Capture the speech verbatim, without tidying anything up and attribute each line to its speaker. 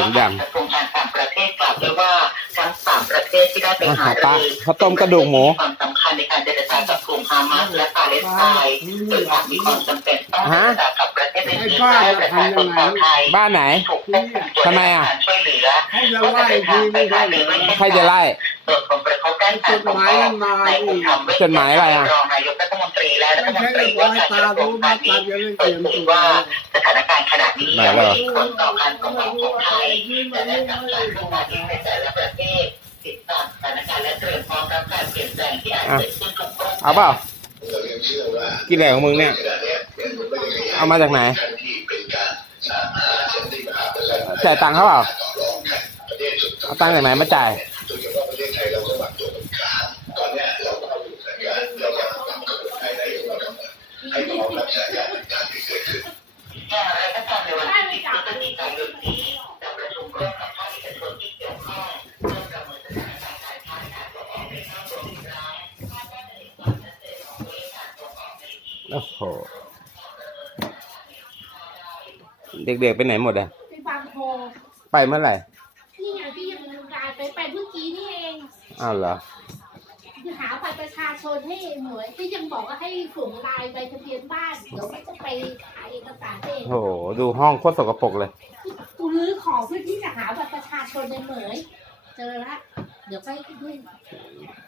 Speaker 1: งดัง
Speaker 2: กระทรวงการต่างประเทศกล่าวด้วยว่าทั้งสามประเทศที่ได้ไปหารือ
Speaker 1: ข้าวต้มกระดูกหมู
Speaker 2: ความสำคัญในการเจรจากับกลุ่มฮามาสและปาเลสไตน์โดยหากมีความจำเป็นต้องเจรจากับประเทศอื่นๆให้ประชาชนชาวไทย
Speaker 1: บ้านไหน
Speaker 2: ถูกควบคุมตัวในการช่วยเหลือก็จะเดินทางไปหารือด้วยเช่นกัน
Speaker 1: ใครจะไล่
Speaker 2: โดยผลกระทบด้านการปกครองในภูมิธรรมเวช
Speaker 1: จดหมายอะไรอ่ะ
Speaker 2: รองนายกรัฐมนตรีและรัฐมนตรีว่าการกระทรวงพาณิชย์เปิดเผยว่าสถานการณ์ขณะนี้ยังไม่มีผลต่อการส่งออกของไทยและได้นำการผู้พาณิชย์ในแต่ละประเทศติดตามสถานการณ์และเตรียมพร้อมรับการเปลี่ยนแปลงที่อาจเกิดขึ้นทุกวัน
Speaker 1: เอาเปล่ากินแหล่ของมึงเนี่ยเอามาจากไหนจ่ายตังค์เขาเปล่าเอาตังค์จากไหนมาจ่าย
Speaker 2: อย่างไรก็ตามในวันที่สิบพฤศจิกายนนี้จะประชุมร่วมกับภาคเอกชนที่เกี่ยวข้องเพื่อประเมินสถานการณ์การค้าการส่งออกในภาพรวมอีกครั้งคาดว่าจะเห็นความชัดเจนของตัวเลขการส่งออกในปี
Speaker 1: โอ้โหเด็กๆไปไหนหมดอ่ะ
Speaker 3: ไปบางโพ
Speaker 1: ไปเมื่อไหร่
Speaker 3: นี่ไงพี่ยังลืมการไปไปเมื่อกี้นี่เอง
Speaker 1: อ้าวเหรอ
Speaker 3: คือหาบัตรประชาชนให้หน่วยที่ยังบอกว่าให้ส่งลายใบทะเบียนบ้านเดี๋ยวจะไปหาเอกสารเอง
Speaker 1: โอ้โหดูห้องโคตรสกปรกเลย
Speaker 3: กูรื้อของเพื่อที่จะหาบัตรประชาชนในเหมยเจอละเดี๋ยวไปด้วย